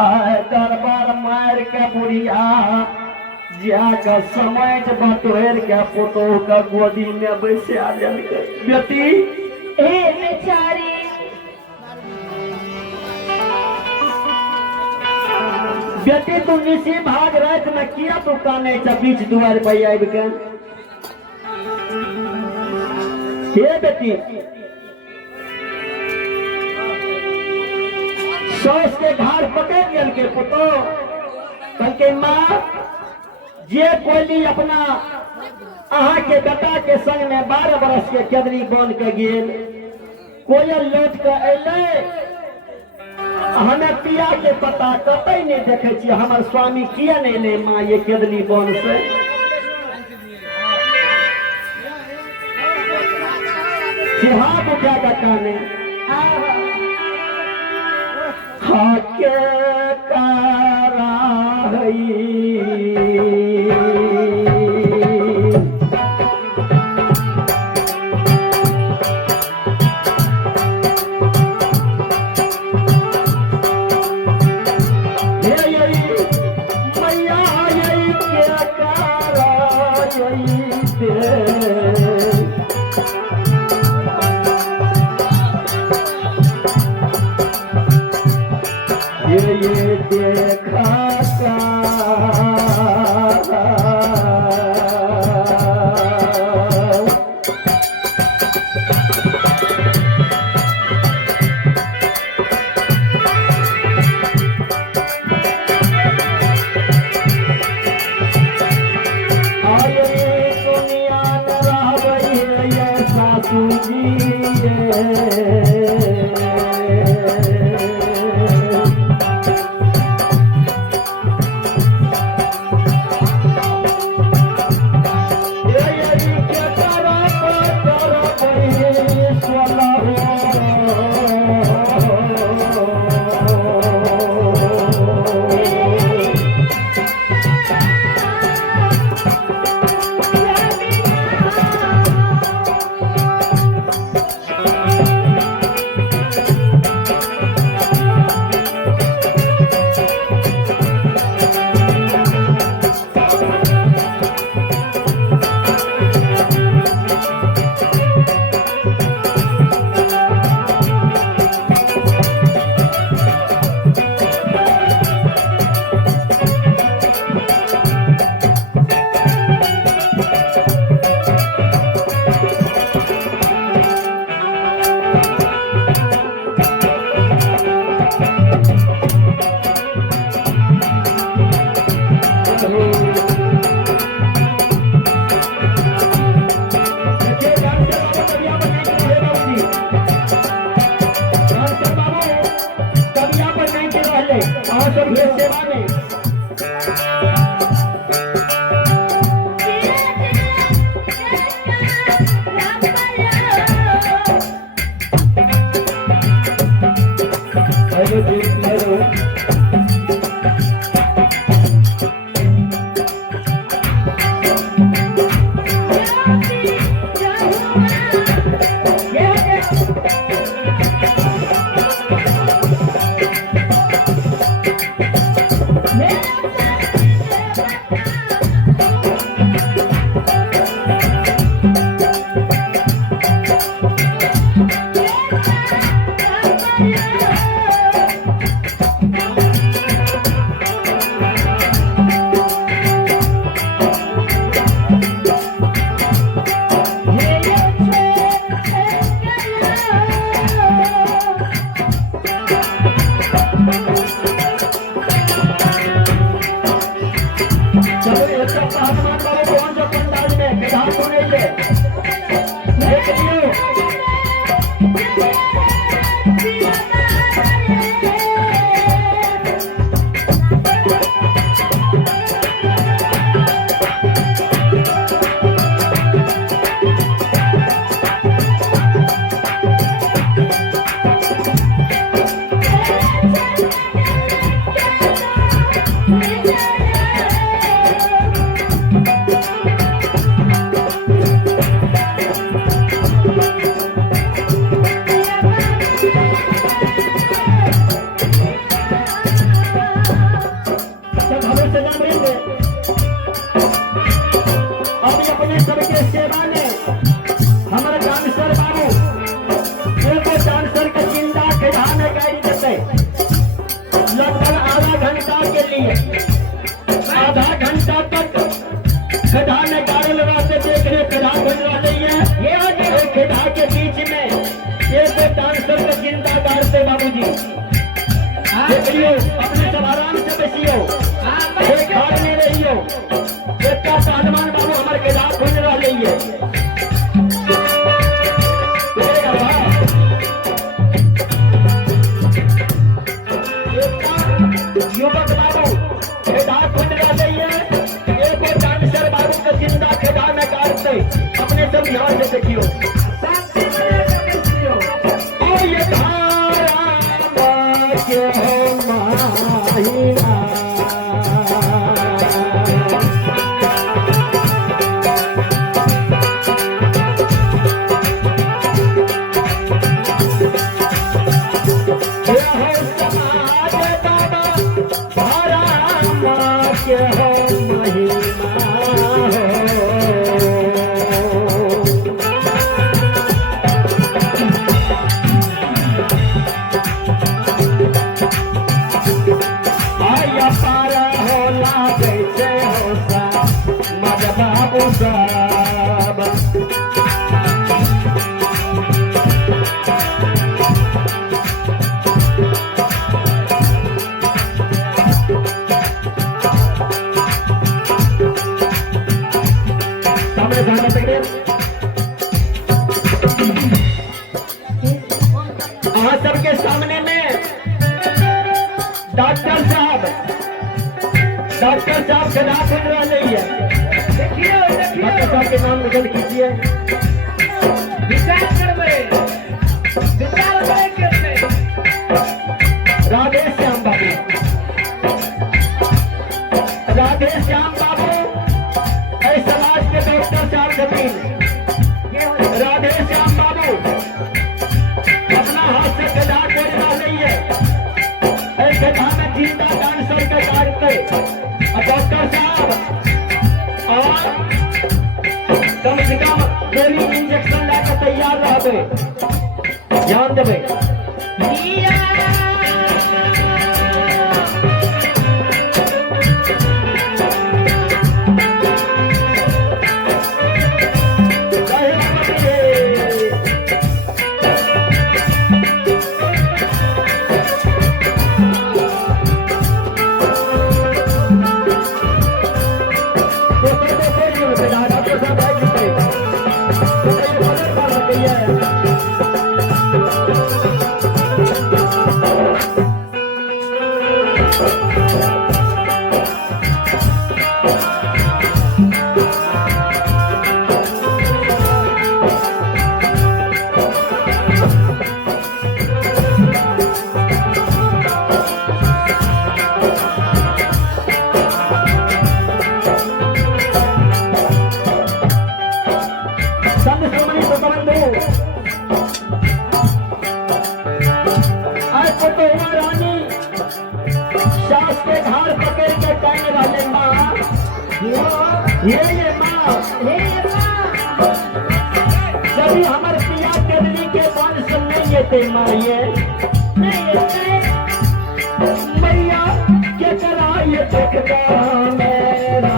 आय दरबार मार के बुढ़िया जाकर समय बटोर के पोतो का गोदी में बैसे आ बेटी ए बेचारी बेटी तू निशी भाग रात में किया दुकान है बीच दुआर पे आबि के हे बेटी सौस के घर पकड़ गल के पुतो कल के माँ जे कोई अपना अहा के बेटा के संग में 12 बरस के केदरी बन के गेल कोयल लौट के अले हमें पिया के पता कतई नहीं देखे छी हमर स्वामी किया नहीं ले माँ ये केदली बन से हाथ उठा बेटा ने हाके कारा ये देखा सासू जी सेवा में लिए आधा घंटा तक गधा में गाड़ल रास्ते देख रहे गधा बन रही है। ये गधा के बीच में एक डांसर को जिंदा गाड़ते बाबूजी देखियो, अपने सब आराम से बैसियो, एक हार नहीं रहियो। एक पहलवान बाबू हमारे गधा बन रही है। युवक बाबू गधा बन रही है, एक डांसर बाबू को जिंदा गधा में काटते अपने सब ध्यान से देखियो। और ये धारा के माहिना सबके सामने में डॉक्टर साहब गधा बन रही है। डॉक्टर साहब के नाम निकल कीजिए। राधे श्याम बाबू, राधे श्याम बाबू ऐ समाज के डॉक्टर साहब जमीन राधे श्याम बाबू अपना हाथ से गधा को लगा रही है। गधा में जिंदा डांसर के काटते डॉक्टर साहब और कम से कम डेली इंजेक्शन लेकर तैयार रहे, ध्यान देवे। ये माँ जब हमारे पिया केवली के बाल सुनेंगे ते माँ ये मैया के करा ये देखता मेरा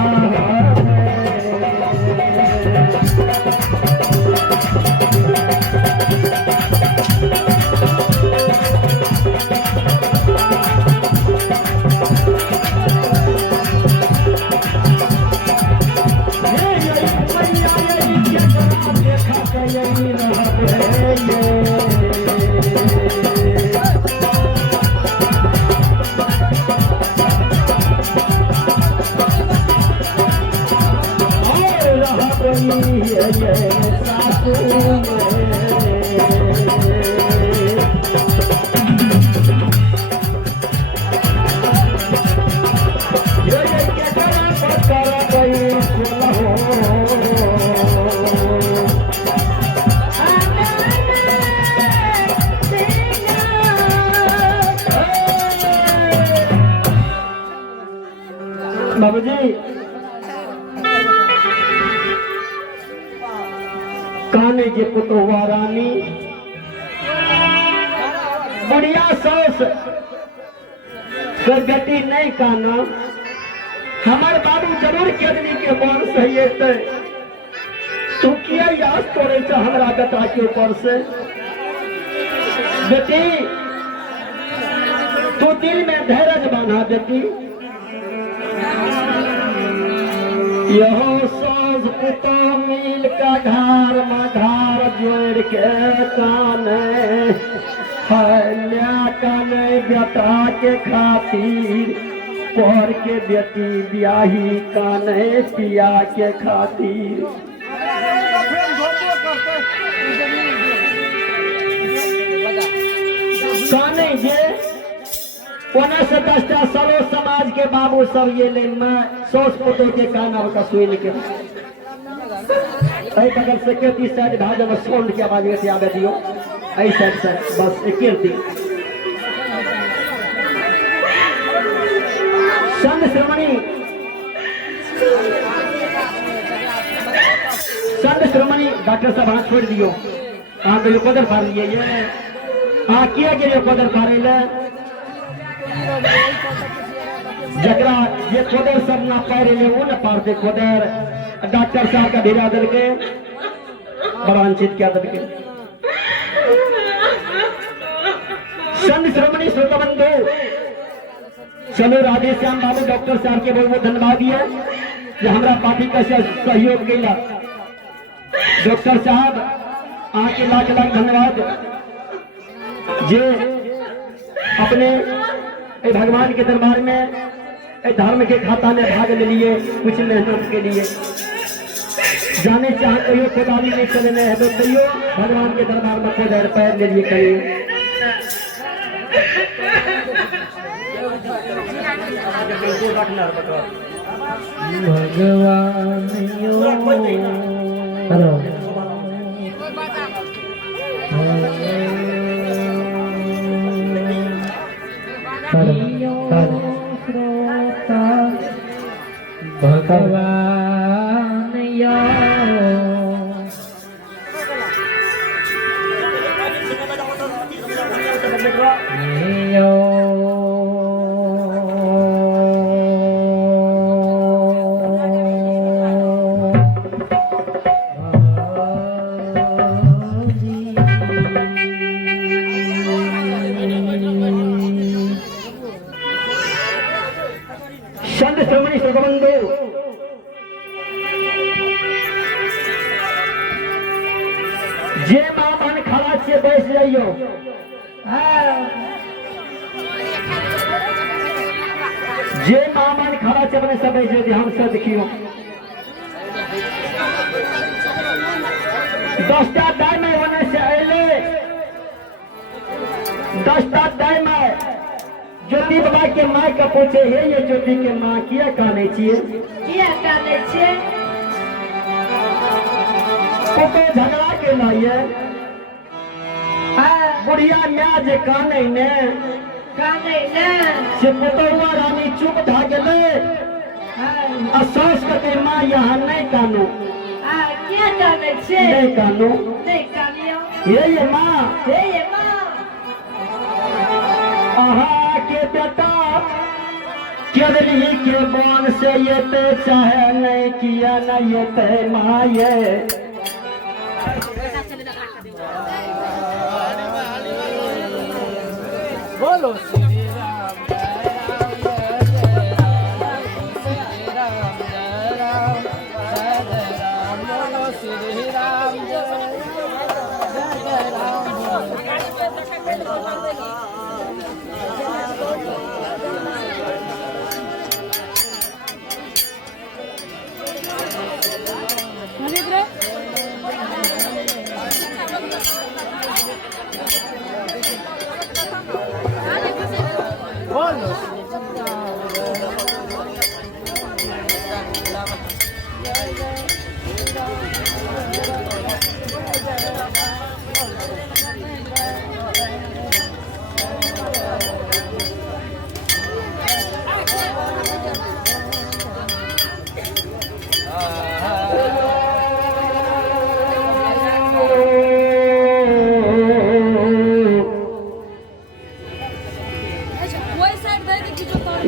बाबूजी काने के पुतोवा रानी बुढ़िया सौस तो बेटी नहीं काना, हमार बाबू जरूर केदनी के बन सही थे। तू किया याद तोड़े से हमारा बेटा के ऊपर से? बेटी तू दिल में धैर्य बना बेटी। यहो सोच पुतो मिल का धार मधार जोड़ के काने हल्या काने बेटा के खातिर पर के बेटी ब्याही काने पिया के खातिर। काने जे कोना से 10टा सरो समाज के बाबू सब ये ले मैं सोच पुतो के काना का सुन के ऐ बगल से के दी साइड भाज में साउंड के आवाज में आवे दियो ऐ साइड से बस एक दी संत श्रमणी डॉक्टर साहब हाथ छोड़ दियो। आप तो कोदर फाड़ लिए ये किया के लिए कोदर फाड़े ले जगरा ये कोदर सब ना पारे ले वो ना पारते कोदर। डॉक्टर साहब का भेजा दल के बड़ा अंचित किया दल के। संत श्रमणी श्रोता बंधु चलो राधे श्याम बाबू डॉक्टर साहब के बहुत बहुत धन्यवाद दिया जो हमारा पार्टी का सहयोग दिला। डॉक्टर साहब आके लाख लाख धन्यवाद जे अपने भगवान के दरबार में धर्म के खाता में भाग ले लिए कुछ मेहनत के लिए जाने चाहते हो कोदाली नहीं चलने है तो कहियो भगवान के दरबार में खुद पैर ले लिए कहिए। भगवान यो संत श्रमणी सुगबंधु जे मामन खड़ा से बैठ जाइयो। जे मामन खड़ा से अपने सब बैठ जाइए हम सब देखियो 10टा दाई में होने से अले 10टा दाई में ज्योति बाबा के माँ का पूछे है ये ज्योति के माँ किया काने चाहिए तो झगड़ा के लाइए बुढ़िया म्याज काने ने से पुतौआ रानी चुप धा गेले अफसोस करते माँ यहाँ नहीं कानू नहीं कानू ये माँ आहा के बेटा केदली के बन से ये ते चाहे नहीं किया न ये ते माँ ये बोलो श्री राम जय राम जय राम जय राम बोलो श्री राम जय राम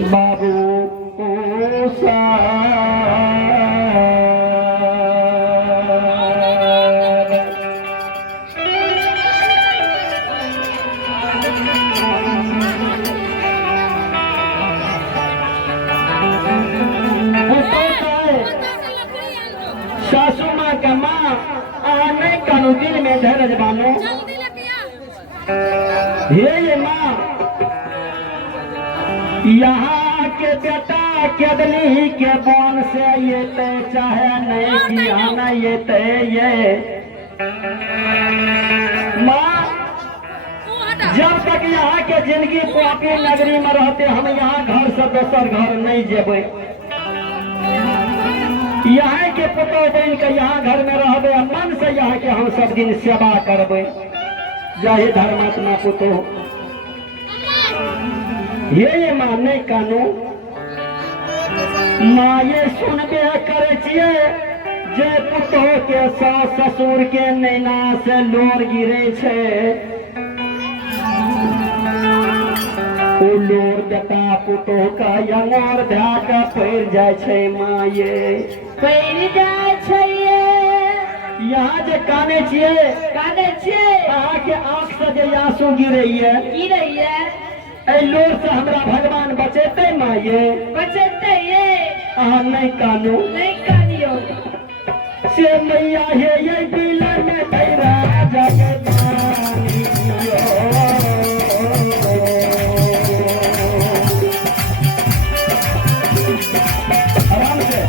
बाबू सासू माँ का माँ आने कानू दिल में धैर्य बानो ये माँ यहाँ के बेटा केदली के बन से ये ते चाहे नहीं किया न ये ते ये माँ जब तक यहाँ के जिंदगी पापी नगरी में रहते हम यहाँ घर से दोसर घर नहीं जेबे यहाँ के पुतो बन के यहाँ घर में रहबे मन से यहाँ के हम सब दिन सेवा करबे जय धर्मात्मा पुतो ये माने कानू माँ ये सुनबे करे छिए जे पुतो के सास ससुर के नैना से लोर गिरे छे ओ लोर बेटा पुतो का यंगोर ध्याक पैर जाय छे माँ ये पैर जाय छै ये यहाँ जे काने छिए अहाँ के आँख से जे आंसू गिरैये ऐ लोर से हमरा भगवान बचेते माँ ये बचते ये अहाँ नहीं कानू नहीं कानियो से मैया हे ये दिला में तेरा जगदानी आराम से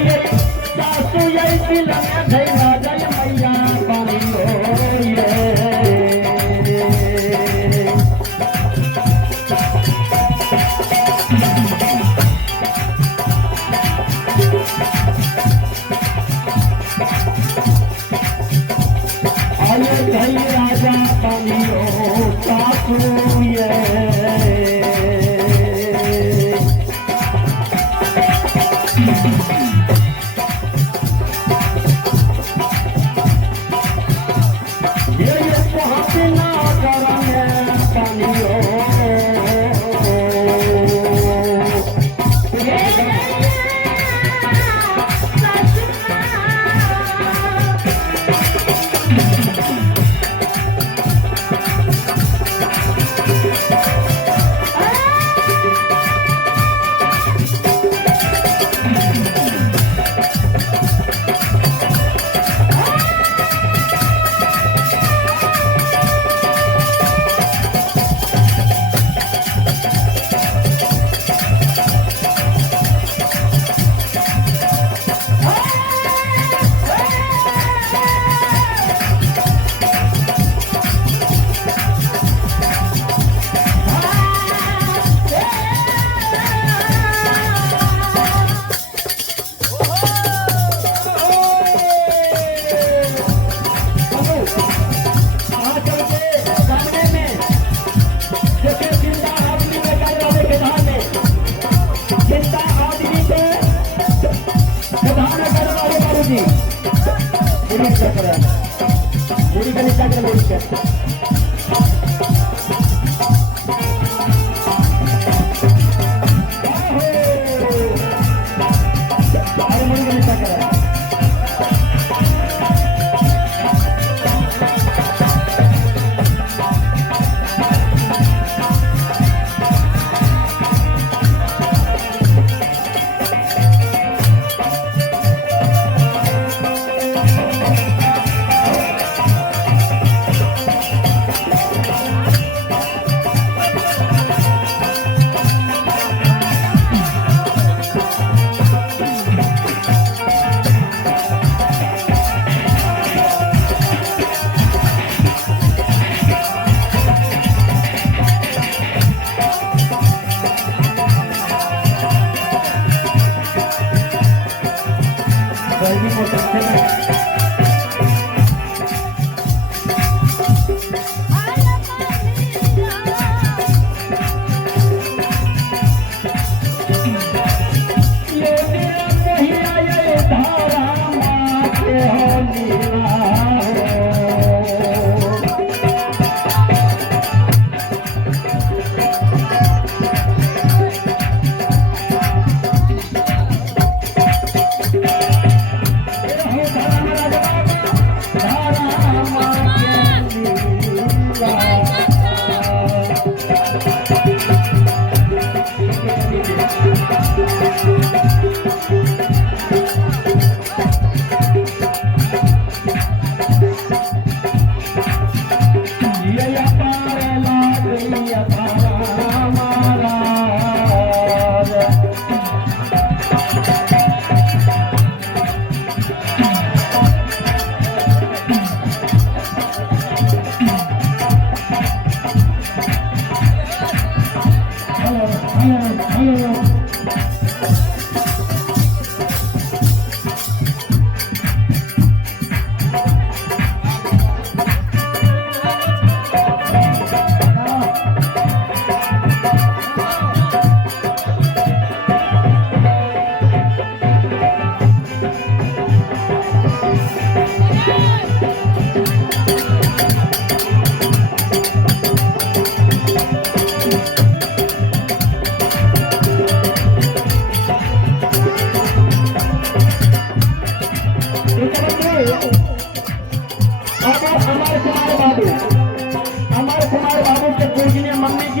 ये सासू ये दिला में तेरा जय मैया पानी हो ये जय राजा बनियो सासू ये सुहासिना करने बनियो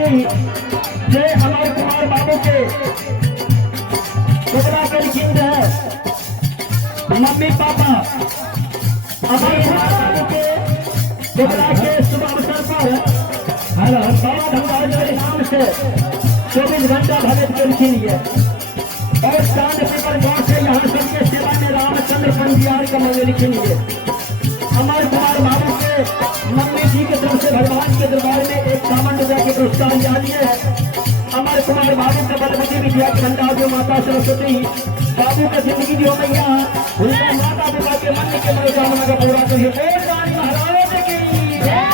ये अमर कुमार बाबू के टुकड़ा के लिखिंद है मम्मी पापा अमर कुमार बाबू के टुकड़ा के शुभ अवसर पर बाबा धनराज के नाम से 24 घंटा भगत के लिखी है और चांदपीपर गांव से यहाँ सबके सेवा में रामचंद्र पंजियार का मंदिर लिखी है। अमर कुमार बाबू के मम्मी जी के तरफ से भगवान के दरबार में एक कामन रुपया के पुरस्कार जारी है। अमर कुमार बाबू के बलवती विद्या के भंडार जो माता सरस्वती बाबू का जिंदगी जो मैया उनका माता पिता के मन के मनोकामना का पूरा करिए। महाराज की जय।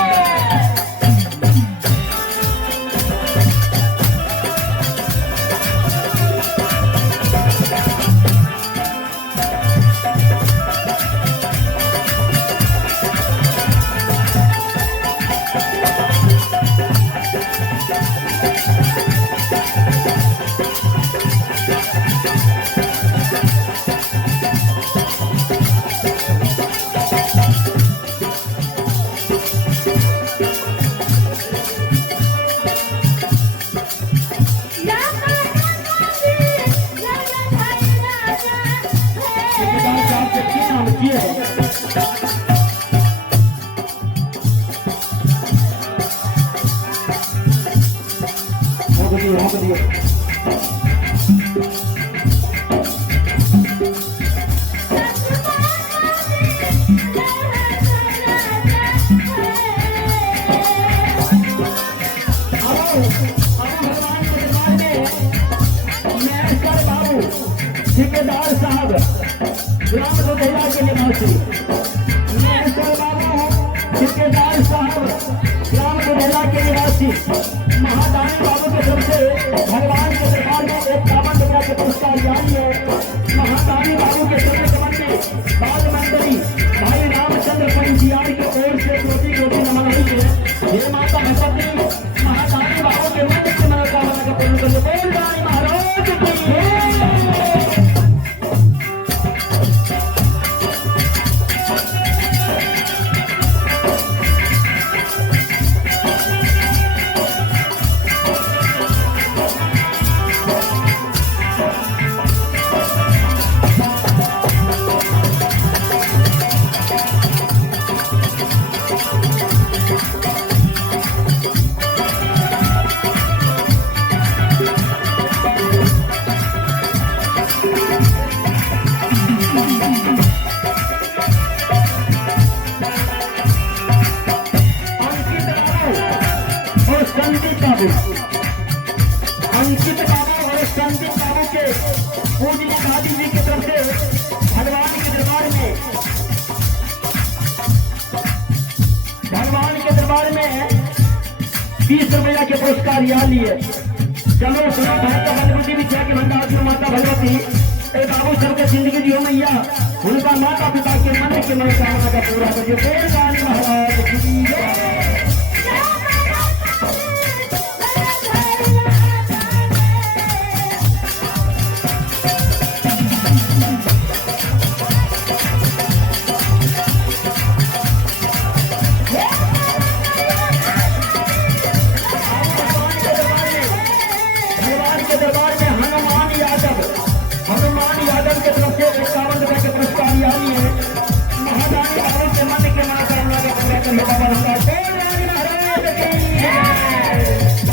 ठेकेदार साहब ग्राम गोधेला के निवासी महेश्वर बाबू ठेकेदार साहब ग्राम गोधेला के निवासी महादानी बाबू के तरफ से भगवान के दरबार में एक कामन रुपया के पुरस्कार जारी है। महादानी बाबू के चरण कमल में बाल मंत्री भाई रामचंद्र पंजियार की ओर से कोटि कोटि नमन है। ये माता भगवती महादानी बाबू के मन से मनोकामना का पूर्ण कर बोल राय महाराज की जय। अंकित बाबू और संदीप बाबू के पूजनीय दादी जी की तरफ से भगवान के दरबार में 20 रुपया के पुरस्कार यहाँ लिए। चलो सुना भगवती विद्या के भंडार माता भगवती ए बाबू सबके जिंदगी दियो मैया उनका माता पिता के मन के मनोकामना का पूरा करिए। बोल वाली महाराज की जय। दरबार में हनुमान यादव के तरफ से 51 रुपए के पुरस्कार आई है। महादानी बाबू के मन के मनोकामना का पूरा करने बाबा महाराज की जय।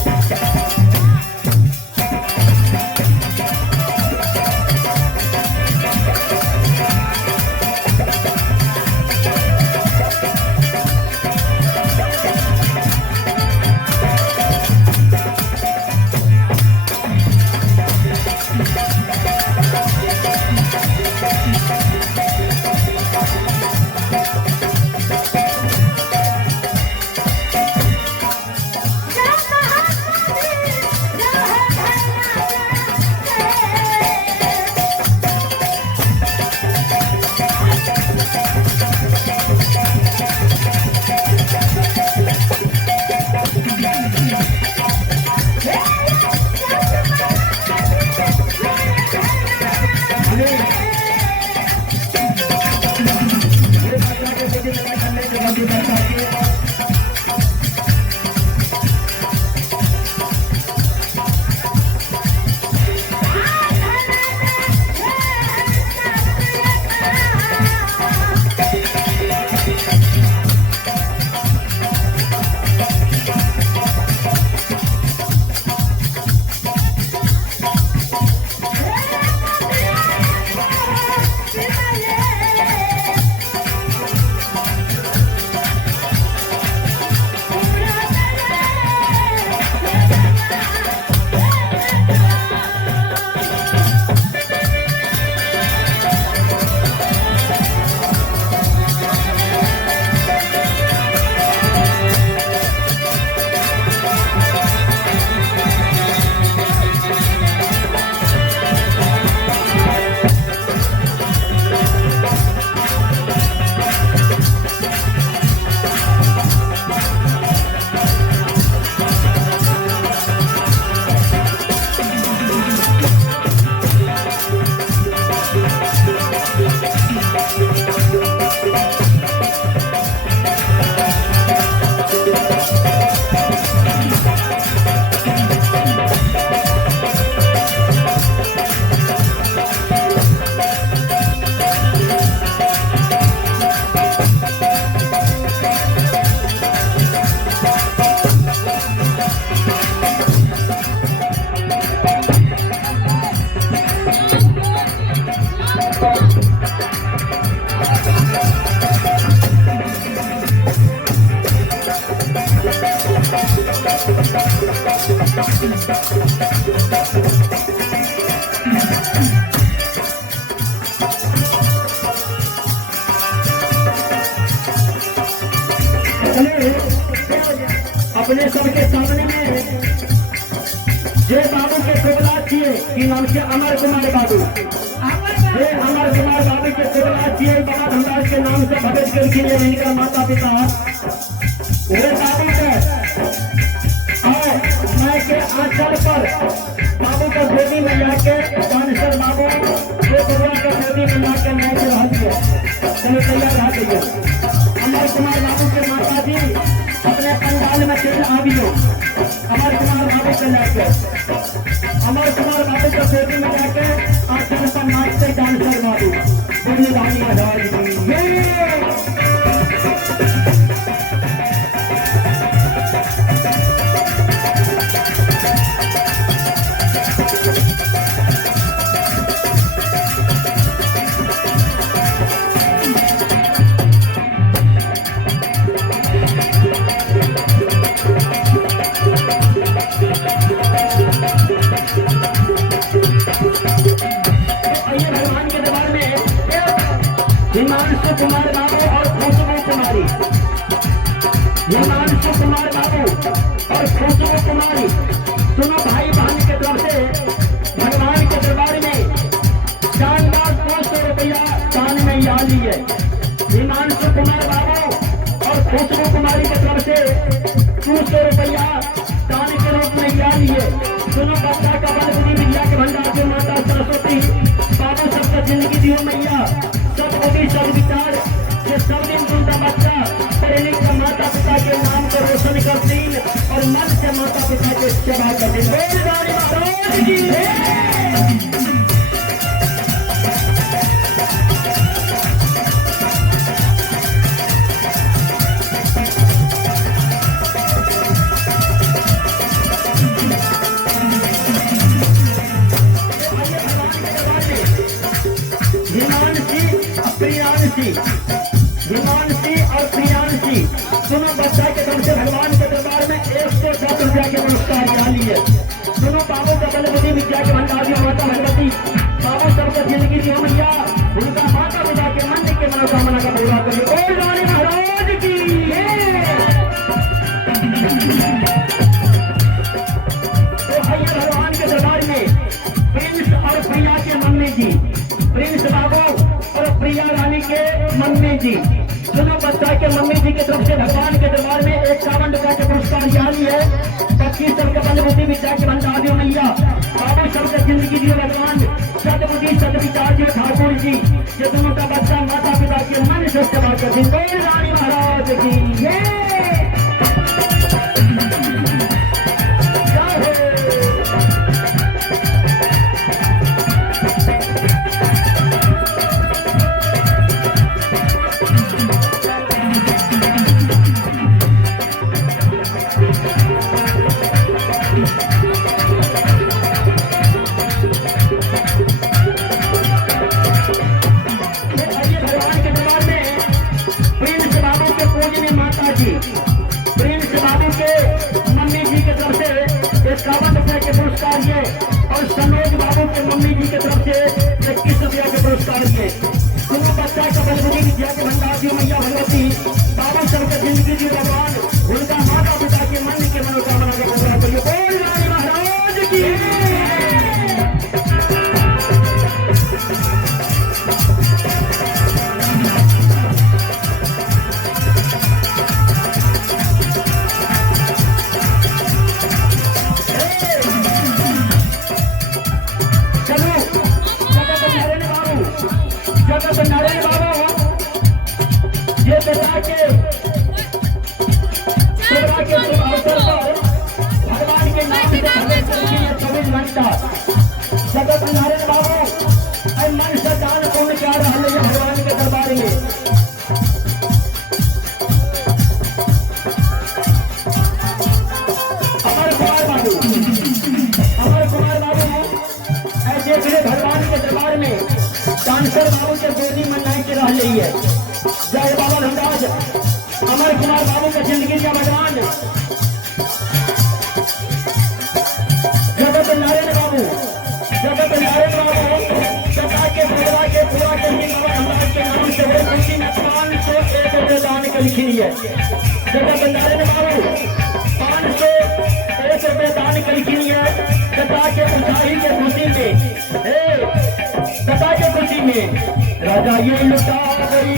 अपने सबके सामने में जे बाबू के शुभला छिए कि नाम से अमर कुमार बाबू जे अमर कुमार बाबू के शुभला छिए बाबा धनराज के नाम से भगत के लिए इनका माता पिता वे बाबू के और मैं के आंचल पर बाबू को गोदी में जाके पानसर बाबू जो भगवान को गोदी में जाके मैं रह दिया चलो तैयार रह गई। अमर कुमार बाबू के माता जी अपने पंडाल में चल आवियो अमर कुमार बाबू को लेके अमर कुमार बाबू को गोदी में जाके आंचल पर नाचते डांसर बाबू बोलिए रानी महाराज की जय। हिमांशु कुमार बाबू और खुशबू कुमारी हिमांशु कुमार बाबू और खुशबू कुमारी दोनों भाई बहन के तरफ से भगवान के दरबार में 4 हिमांशु कुमार बाबू और खुशबू कुमारी की तरफ से 200 रुपया दान के रूप में लिया लिए। दोनों बच्चा का बल बुद्धि विद्या के भंडार से माता सरस्वती बाबू सबका जिंदगी दियो मैया, सब बुद्धि सब विचार ये सब दिन उनका बच्चा पढ़े लिखे माता पिता के नाम को रोशन करती और मन से माता पिता के सेवा करती। महाराज की हिमांशी और प्रियांशी दोनों बच्चा के तरफ से भगवान के दरबार में 110 रुपया के पुरस्कार डाली है। दोनों बाबू का बल बुद्धि विद्या के भंडार की माता भगवती बाबू सबका जिंदगी दियो मैया, उनका माता पिता के मन के मनोकामना का पूरा करिए। बोल रानी महाराज की तो आइए भगवान के दरबार में प्रिंस और प्रिया के मम्मी जी, प्रिंस बाबू और प्रिया रानी के मम्मी जी, दोनों बच्चा के मम्मी जी की तरफ से भगवान के दरबार में 51 रुपया के पुरस्कार जारी है। 25 सबके बल बुद्धि विद्या के भंडार दियो मैया, बाबू सबके जिंदगी दियो भगवान, सदबुद्धि सदविचार दियो ठाकुर जी, ये दोनों का बच्चा माता पिता के मन से सेवा कर दी। बोल रानी महाराज की और सनोज बाबू के मम्मी जी की तरफ से 21 रुपया के पुरस्कार दिए। दोनों बच्चा का बल बुद्धि विद्या के भंडार दियो मैया भगवती, बाबू सबके जिंदगी दियो भगवान, उनका माता पिता के मन के मनोकामना का पूरा करिए। बोल रानी महाराज की नारायण बाबू ये बता के अवसर पर भगवान के नाम से 24 घंटा जगत नारायण बाबू मन से दान पूर्ण कर रहे हैं भगवान के दरबार में। अमर कुमार बाबू ऐसे फिर भगवान के दरबार में डांसर बाबू के गोदी में नहीं के रह रही है। जय बाबा धनराज अमर कुमार बाबू का जिंदगी का भगवान, जगत नारायण बाबू सदा के पूरा के धनराज के नाम से वो खुशी में 501 रुपये दान कर लिखी है। जगत नारायण बाबू 501 रुपये दान कर लिखी है। सदा के उठाई के खुशी में सदा के खुशी में राजा ये लुटा गई।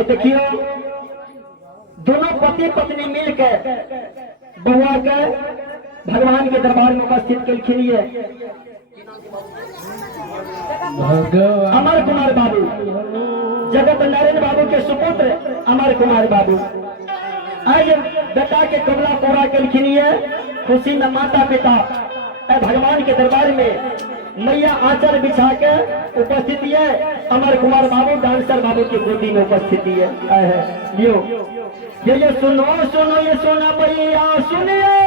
आई देखियो दोनों पति पत्नी मिलकर बउआ के भगवान के दरबार में उपस्थित केलखिन ये भगवान अमर कुमार बाबू, जगत नारायण बाबू के सुपुत्र अमर कुमार बाबू आज बेटा के कबला पूरा केलखिन ये खुशी में माता पिता भगवान के दरबार में मैया आंचल बिछा के उपस्थित है। अमर कुमार बाबू डांसर बाबू की गोदी में उपस्थित है। लियो ये सुनो सुनो ये सोना मैया सुनिए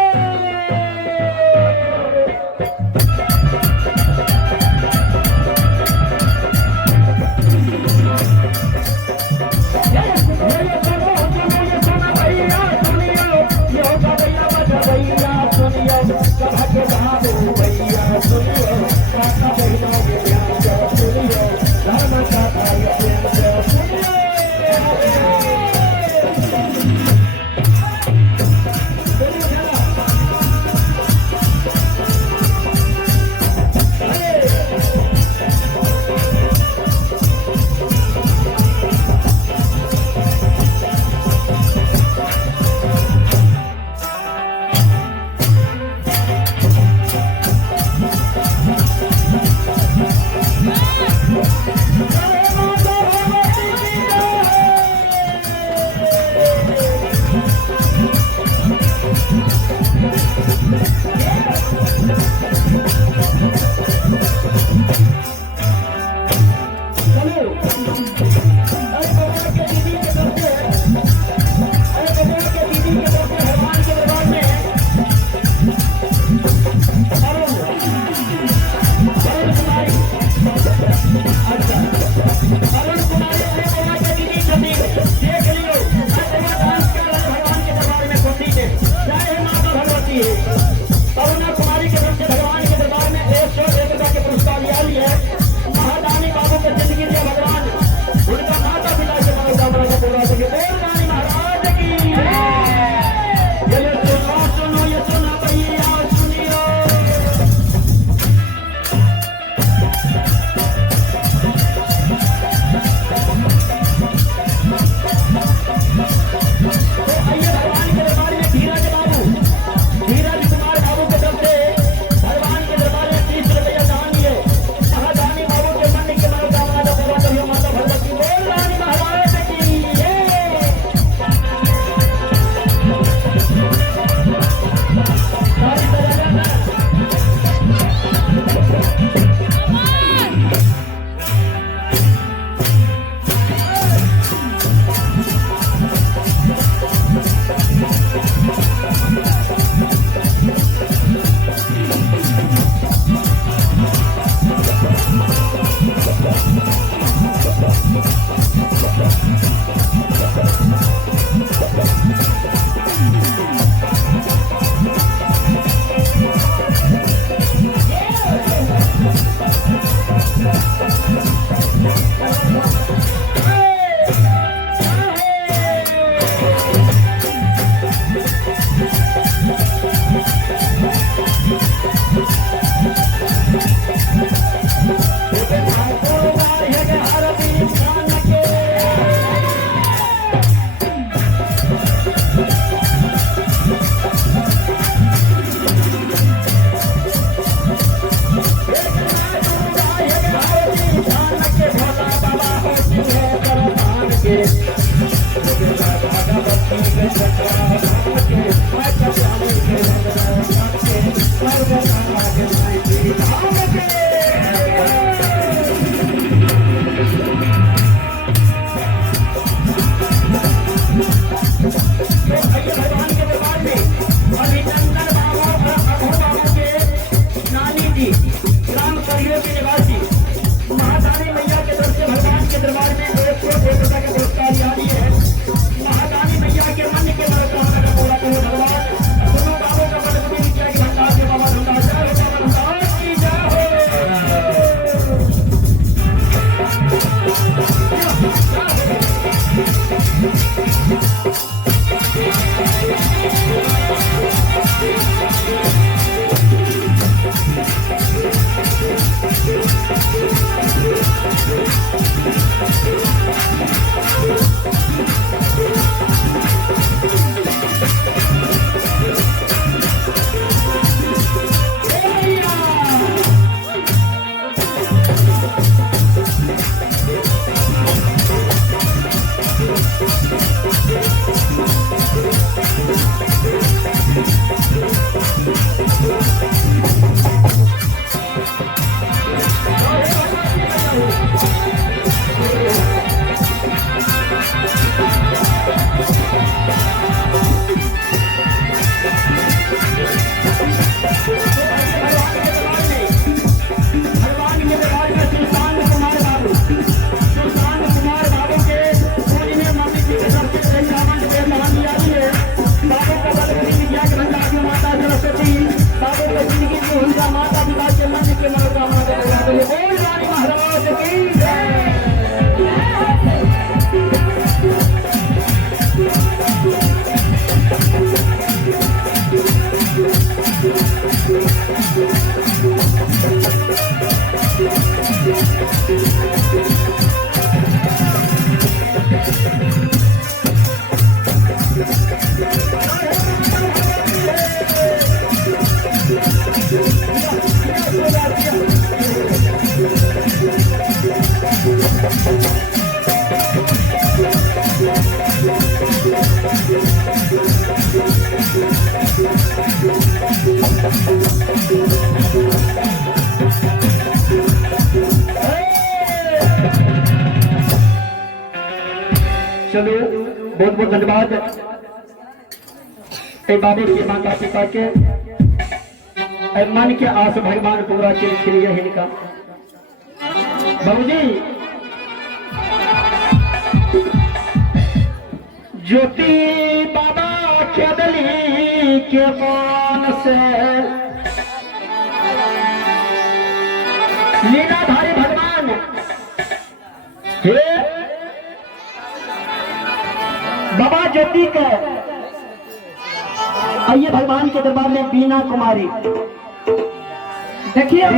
चलो बहुत बहुत धन्यवाद ए बाबू के माता पिता के ए मन के आस भगवान पूरा के श्री हिनका बाबूजी ज्योति बाबा खेदली के कौन से लीलाधारी भगवान हे बाबा ज्योति के आइए भगवान के दरबार में बीना कुमारी देखिए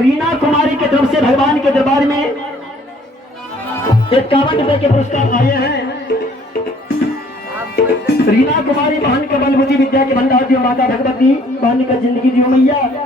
रीना कुमारी के तरफ से भगवान के दरबार में 51 रुपए के पुरस्कार आए हैं। रीना कुमारी बहन के बल बुद्धि विद्या के भंडार दियो माता भगवती बहन का जिंदगी दियो मैया।